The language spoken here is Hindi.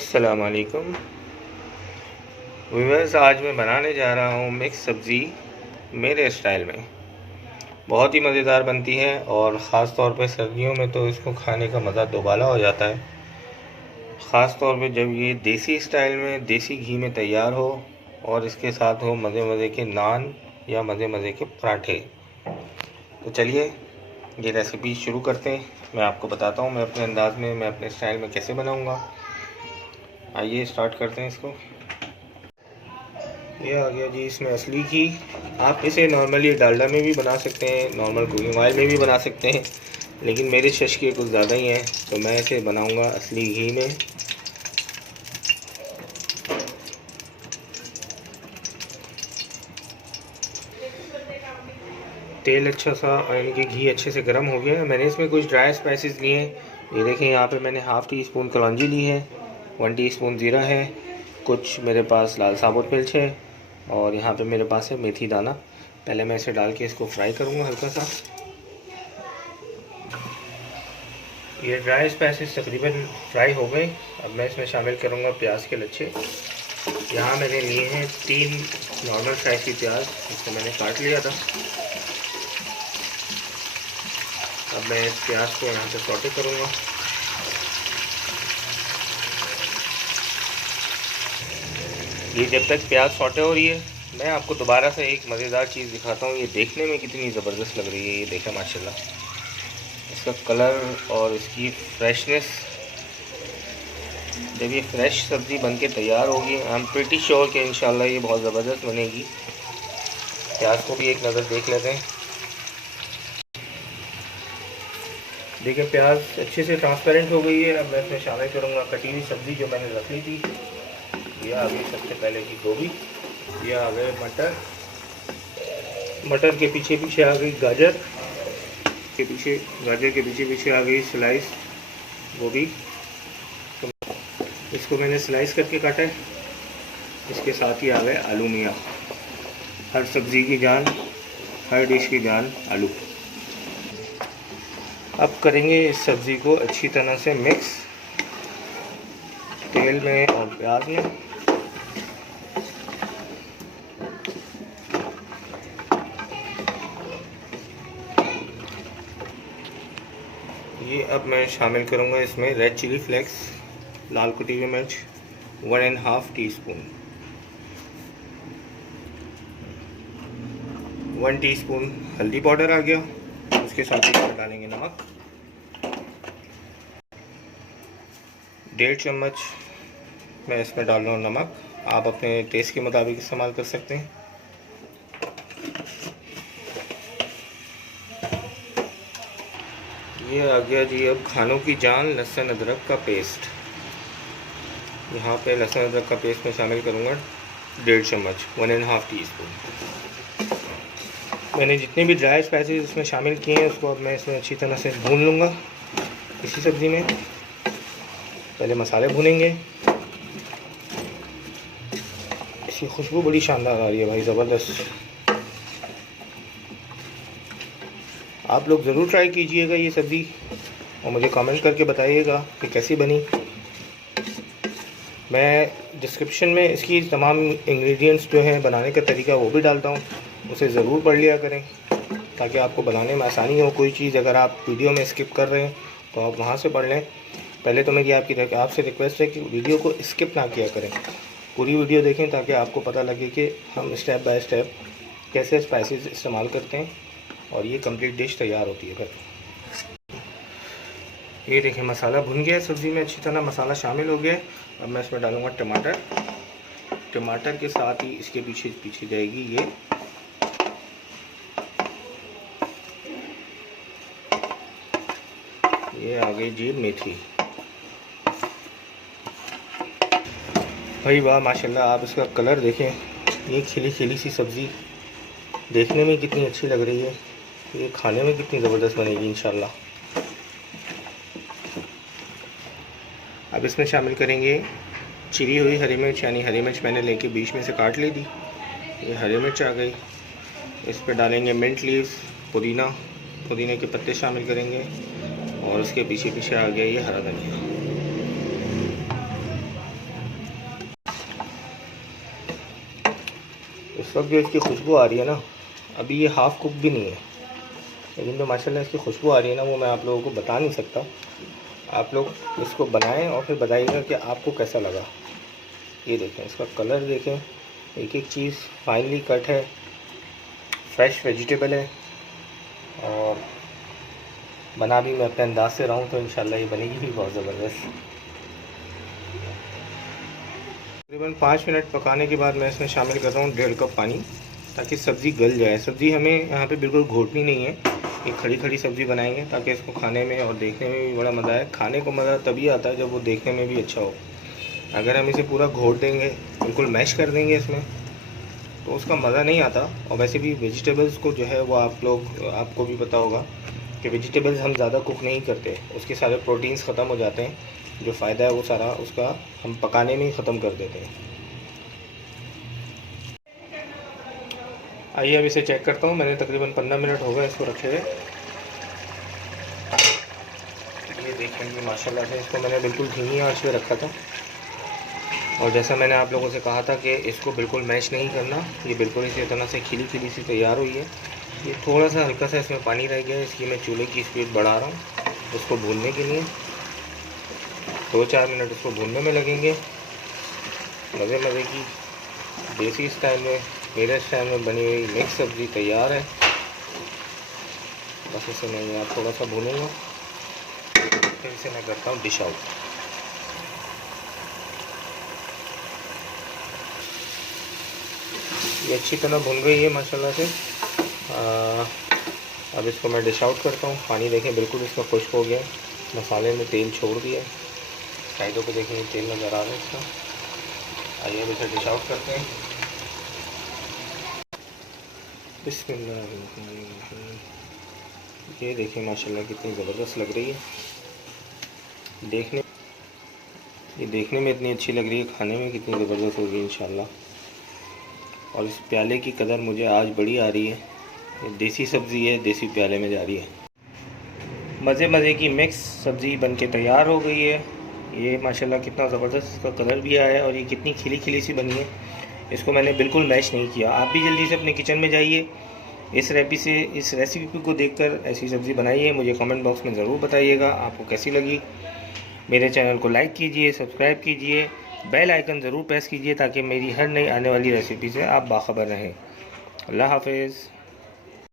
अस्सलाम वालेकुम व्यूअर्स। आज मैं बनाने जा रहा हूँ मिक्स सब्ज़ी मेरे स्टाइल में। बहुत ही मज़ेदार बनती है और ख़ास तौर पे सर्दियों में तो इसको खाने का मज़ा दोबाला हो जाता है। ख़ास तौर पे जब ये देसी स्टाइल में देसी घी में तैयार हो और इसके साथ हो मज़े मज़े के नान या मज़े मज़े के पराठे। तो चलिए ये रेसिपी शुरू करते हैं। मैं आपको बताता हूँ मैं अपने अंदाज़ में, मैं अपने स्टाइल में कैसे बनाऊँगा। आइए स्टार्ट करते हैं इसको। ये आ गया जी इसमें असली घी। आप इसे नॉर्मली डालडा में भी बना सकते हैं, नॉर्मल कुकिंग ऑयल में भी बना सकते हैं, लेकिन मेरे शश के कुछ ज़्यादा ही हैं तो मैं इसे बनाऊंगा असली घी में। तेल अच्छा सा यानी कि घी अच्छे से गर्म हो गया है। मैंने इसमें कुछ ड्राई स्पाइसेस लिए हैं। ये देखें, यहाँ पे मैंने हाफ़ टी स्पून कलौंजी ली है, 1 टीस्पून ज़ीरा है, कुछ मेरे पास लाल साबुत मिर्च है और यहाँ पे मेरे पास है मेथी दाना। पहले मैं इसे डाल के इसको फ्राई करूँगा हल्का सा। ये ड्राई स्पाइसेस तकरीबन फ्राई हो गए। अब मैं इसमें शामिल करूँगा प्याज के लच्छे। यहाँ मैंने लिए हैं 3 नॉर्मल साइज़ की प्याज, इसको मैंने काट लिया था। अब मैं इस प्याज को यहाँ से सौटे करूँगा। ये जब तक प्याज सौटे हो रही है मैं आपको दोबारा से एक मज़ेदार चीज़ दिखाता हूँ। ये देखने में कितनी ज़बरदस्त लग रही है। ये देखें माशाल्लाह, इसका कलर और इसकी फ्रेशनेस। जब ये फ्रेश सब्ज़ी बनके तैयार होगी आई एम प्रीटी श्योर कि इंशाल्लाह ये बहुत ज़बरदस्त बनेगी। प्याज को भी एक नज़र देख लेते हैं। देखिए प्याज अच्छे से ट्रांसपेरेंट हो गई है। अब मैं इसमें शामिल करूँगा कटी हुई सब्ज़ी जो मैंने रख ली थी। ये आ गई सबसे पहले की गोभी, ये आ गए मटर, मटर के पीछे पीछे आ गई गाजर के पीछे पीछे आ गई स्लाइस गोभी। तो इसको मैंने स्लाइस करके काटा है। इसके साथ ही आ गए आलू मियाँ। हर सब्ज़ी की जान, हर डिश की जान आलू। अब करेंगे इस सब्ज़ी को अच्छी तरह से मिक्स तेल में और प्याज में। ये अब मैं शामिल करूँगा इसमें रेड चिली फ्लेक्स, लाल कुटी हुई मिर्च 1.5 टीस्पून, 1 टीस्पून हल्दी पाउडर आ गया। उसके साथ ही डालेंगे नमक, 1.5 चम्मच मैं इसमें डाल रहा हूँ नमक। आप अपने टेस्ट के मुताबिक इस्तेमाल कर सकते हैं। ये आ गया जी अब खानों की जान लहसुन अदरक का पेस्ट। यहाँ पे लहसुन अदरक का पेस्ट मैं शामिल करूँगा 1.5 चम्मच, 1.5 टीस्पून। मैंने जितने भी ड्राई स्पाइसेस इसमें शामिल किए हैं उसको अब मैं इसमें अच्छी तरह से भून लूँगा। इसी सब्ज़ी में पहले मसाले भूनेंगे। इसकी खुशबू बड़ी शानदार आ रही है भाई, ज़बरदस्त। आप लोग ज़रूर ट्राई कीजिएगा ये सब्ज़ी और मुझे कमेंट करके बताइएगा कि कैसी बनी। मैं डिस्क्रिप्शन में इसकी तमाम इंग्रेडिएंट्स जो हैं बनाने का तरीका वो भी डालता हूँ, उसे ज़रूर पढ़ लिया करें ताकि आपको बनाने में आसानी हो। कोई चीज़ अगर आप वीडियो में स्किप कर रहे हैं तो आप वहाँ से पढ़ लें। पहले तो मेरी आपसे रिक्वेस्ट है कि वीडियो को स्किप ना किया करें, पूरी वीडियो देखें ताकि आपको पता लगे कि हम स्टेप बाय स्टेप कैसे स्पाइसेस इस्तेमाल करते हैं और ये कंप्लीट डिश तैयार होती है। फिर ये देखें मसाला भुन गया, सब्ज़ी में अच्छी तरह मसाला शामिल हो गया। अब मैं इसमें डालूँगा टमाटर। टमाटर के साथ ही इसके पीछे पीछे जाएगी ये आ गई जी मेथी। भाई वाह माशाल्लाह, आप इसका कलर देखें। ये खिली खिली सी सब्ज़ी देखने में कितनी अच्छी लग रही है, ये खाने में कितनी ज़बरदस्त बनेगी इंशाल्लाह। अब इसमें शामिल करेंगे चिरी हुई हरी मिर्च, यानी हरी मिर्च मैंने लेके बीच में से काट ली थी। ये हरी मिर्च आ गई। इस पर डालेंगे मिंट लीव्स, पुदीने के पत्ते शामिल करेंगे और उसके पीछे पीछे आ गया ये हरा धनिया। इस वक्त जो इसकी खुशबू आ रही है ना, अभी ये हाफ़ कुक भी नहीं है, लेकिन जो माशाल्लाह इसकी खुशबू आ रही है ना, वो मैं आप लोगों को बता नहीं सकता। आप लोग इसको बनाएं और फिर बताइएगा कि आपको कैसा लगा। ये देखें, इसका कलर देखें, एक एक चीज़ फाइनली कट है, फ्रेश वेजिटेबल है, और बना भी मैं अपने अंदाज से रहा हूँ, तो इंशाल्लाह ये बनेगी भी बहुत ज़बरदस्त। तकरीबन 5 मिनट पकाने के बाद मैं इसमें शामिल कर रहा हूँ 1.5 कप पानी, ताकि सब्ज़ी गल जाए। सब्ज़ी हमें यहाँ पे बिल्कुल घोटनी नहीं है, एक खड़ी खड़ी सब्ज़ी बनाएंगे ताकि इसको खाने में और देखने में भी बड़ा मज़ा आए। खाने को मज़ा तभी आता है जब वो देखने में भी अच्छा हो। अगर हम इसे पूरा घोट देंगे, बिल्कुल मैश कर देंगे इसमें, तो उसका मज़ा नहीं आता। और वैसे भी वेजिटेबल्स को जो है वो आपको भी पता होगा कि वेजिटेबल्स हम ज़्यादा कुक नहीं करते, उसके सारे प्रोटीन्स ख़त्म हो जाते हैं, जो फ़ायदा है वो सारा उसका हम पकाने में ही ख़त्म कर देते हैं। आइए अब इसे चेक करता हूँ। मैंने तकरीबन 15 मिनट हो गए इसको रखे हुए। ये देखेंगे माशाल्लाह से इसको मैंने बिल्कुल धीमी आंच पे रखा था, और जैसा मैंने आप लोगों से कहा था कि इसको बिल्कुल मैश नहीं करना, ये बिल्कुल इसी तरह से खिली खिली सी तैयार हुई है। ये थोड़ा सा हल्का सा इसमें पानी रह गया है, इसकी मैं चूल्हे की स्पीड बढ़ा रहा हूँ उसको भूनने के लिए। 2-4 मिनट इसको भूनने में लगेंगे। मज़े मज़े की देसी स्टाइल में, मेरे स्टाइल में बनी हुई मिक्स सब्ज़ी तैयार है। बस इसे मैं यहाँ थोड़ा सा भूनूँगा, फिर इसे मैं करता हूँ डिश आउट। ये अच्छी तरह भुन गई है माशाल्लाह से। अब इसको मैं डिश आउट करता हूँ। पानी देखें बिल्कुल इसका खुश्क हो गया, मसाले में तेल छोड़ दिया, साइडों पे देखें तेल नज़र आ रहा है इसका। आइए अब इसे डिश आउट करते हैं। बिस्मिल्लाह। ये देखें माशाल्लाह कितनी ज़बरदस्त लग रही है, ये देखने में इतनी अच्छी लग रही है, खाने में कितनी ज़बरदस्त होगी इंशाल्लाह। और इस प्याले की कदर मुझे आज बड़ी आ रही है, ये देसी सब्ज़ी है, देसी प्याले में जा रही है। मज़े मज़े की मिक्स सब्ज़ी बनके तैयार हो गई है। ये माशाल्लाह कितना ज़बरदस्त इसका कलर भी आया है, और ये कितनी खिली खिली सी बनी है। इसको मैंने बिल्कुल मैश नहीं किया। आप भी जल्दी से अपने किचन में जाइए, इस रेसिपी को देखकर ऐसी सब्ज़ी बनाइए। मुझे कमेंट बॉक्स में ज़रूर बताइएगा आपको कैसी लगी। मेरे चैनल को लाइक कीजिए, सब्सक्राइब कीजिए, बेल आइकन ज़रूर प्रेस कीजिए ताकि मेरी हर नई आने वाली रेसिपी से आप बाखबर रहें। अल्लाह हाफ़िज़।